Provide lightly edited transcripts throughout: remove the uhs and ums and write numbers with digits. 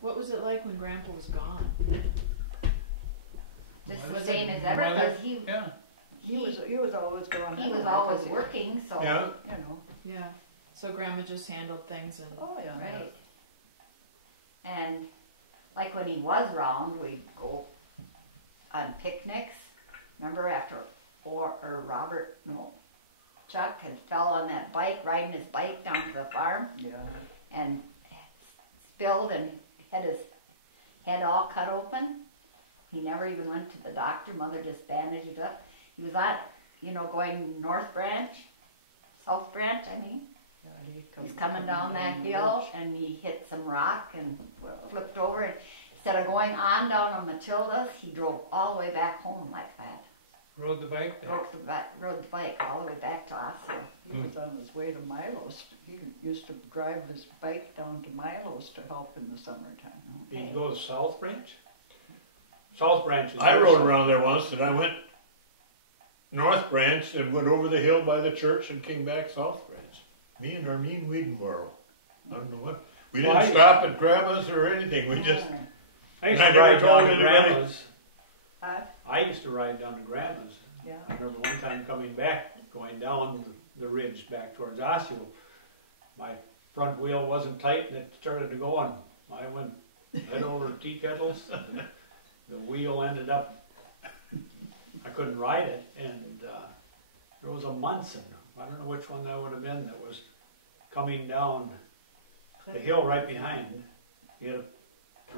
What was it like when Grandpa was gone? Just the same as ever, because he was always gone. He was always working, so Yeah. you know. Yeah. So Grandma just handled things and. Oh yeah. Right. And like when he was around, we'd go on picnics. Remember after Chuck had fell on that bike, riding his bike down to the farm. Yeah. And spilled and had his head all cut open. He never even went to the doctor. Mother just bandaged it up. He was going North Branch, South Branch, I mean. Yeah, He's coming down that hill and he hit some rock and flipped over. And instead of going on down on Matilda's, he drove all the way back home like that. Rode the bike there. Rode the bike all the way back to Oslo. He was on his way to Milo's. He used to drive his bike down to Milo's to help in the summertime. Did you go to South Branch? South Branch is I rode around there once, and I went North Branch and went over the hill by the church and came back South Branch. Me and Armene Wiedenborough. I don't know what. We didn't stop at Grandma's or anything. We just. I used to ride down to Grandma's. Huh? I used to ride down to Grandma's. Yeah. I remember one time coming back, going down the ridge back towards Osceola. My front wheel wasn't tight and it started to go on. I went head over tea kettles. The wheel ended up, I couldn't ride it, and there was a Munson. I don't know which one that would have been that was coming down the hill right behind. He had an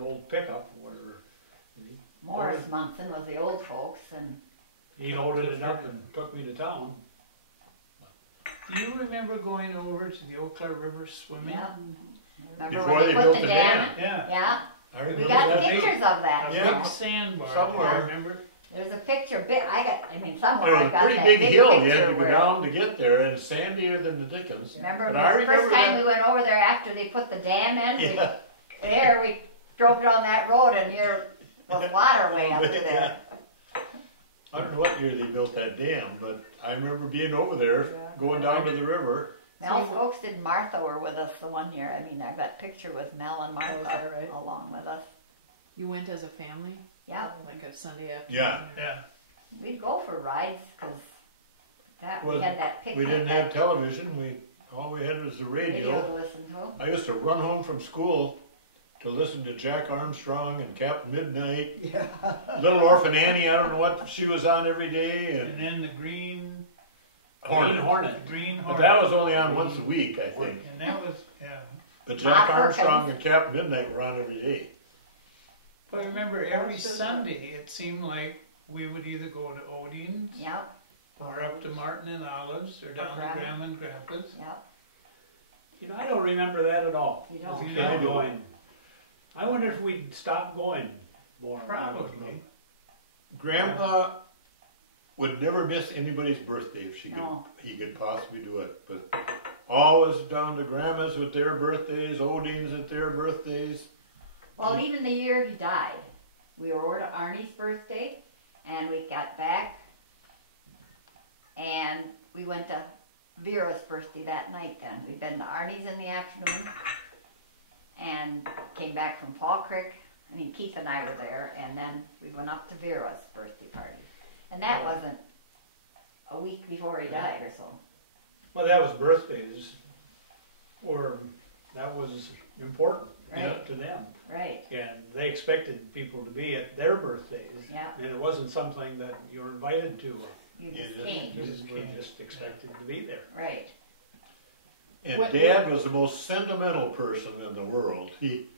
old pickup or whatever. Morris Munson was the old folks, and he loaded it up and took me to town. Do you remember going over to the Eau Claire River swimming? yeah. Remember Before when they put built the the dam? dam. Yeah. I remember We got that. pictures of that. A Yeah. big sandbar. Somewhere. Remember? There's a picture. It Somewhere was I a got pretty that big big hill. You picture had to go where- down to get there, and sandier than the Dickens. Remember But the I first remember time that. we went over there after they put the dam in? Yeah. We drove down that road and there was water way up to there. I don't know what year they built that dam, but I remember being over there, going down to the river. Mel folks and Martha were with us the one year. I mean, I got a picture with Mel and Martha that right? along with us. You went as a family? Yeah, Like a Sunday afternoon? Yeah. Yeah. we'd go for rides because we Well, had that picnic. We didn't have television. All we had was the radio radio. to listen to. I used to run home from school to listen to Jack Armstrong and Captain Midnight. Yeah. Little Orphan Annie, I don't know what she was on every day. And then the Green Hornet. Hornet. But that was only on once a week, I think. And that was, yeah. But Jack Not Armstrong Perkins. and Captain Midnight were on every day. But I remember every Sunday it seemed like we would either go to Odin's Yep, or up to Martin and Olive's or down to Grandma. Grandma and Grandpa's. yep. I don't remember that at all. You don't. You Kind of know, going. I wonder if we'd stop going more. probably. Grandpa would never miss anybody's birthday if No. he could possibly do it. But always down to Grandma's with their birthdays, Odin's at their birthdays. Well, even the year he died, we were over to Arnie's birthday, and we got back, and we went to Vera's birthday that night then. We'd been to Arnie's in the afternoon, and came back from Fall Creek. I mean, Keith and I were there, and then we went up to Vera's birthday party. And that wasn't a week before he died or so. Well, that was birthdays, or that was important Right. to them. Right, And they expected people to be at their birthdays. yeah, And it wasn't something that you were invited to. you just Yeah, came. You just were just expected to be there. Right, And What- Dad was the most sentimental person in the world. He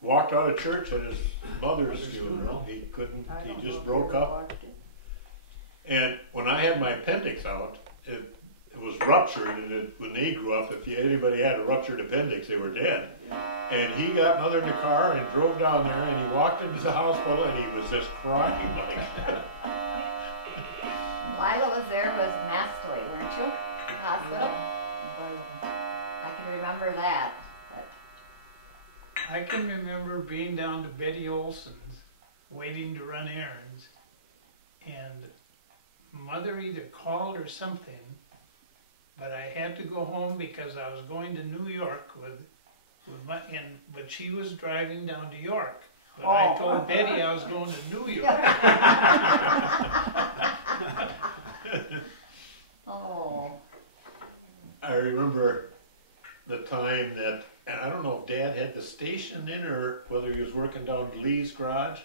walked out of church at his mother's funeral. He couldn't. I He don't know just if broke you ever up. watched it. And when I had my appendix out, it was ruptured. And when they grew up, if anybody had a ruptured appendix, they were dead. And he got Mother in the car and drove down there, and he walked into the hospital, and he was just crying like. Lila was there with Mastway, weren't you? Hospital? I can remember that. But I can remember being down to Betty Olson's, waiting to run errands, and Mother either called or something, but I had to go home because I was going to New York with But she was driving down to York. But I Oh. told Betty I was going to New York. Oh. I remember the time that, and I don't know if Dad had the station in or whether he was working down at Lee's garage,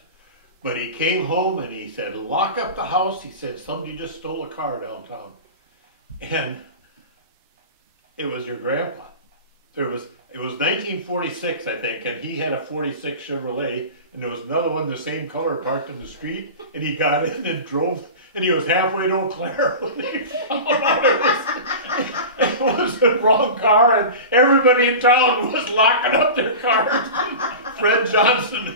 but he came home and he said, lock up the house. He said, somebody just stole a car downtown. And it was your grandpa. It was 1946, I think, and he had a 46 Chevrolet, and there was another one the same color parked in the street, and he got in and drove, and he was halfway to Eau Claire when he found out it was the wrong car, and everybody in town was locking up their cars. Fred Johnson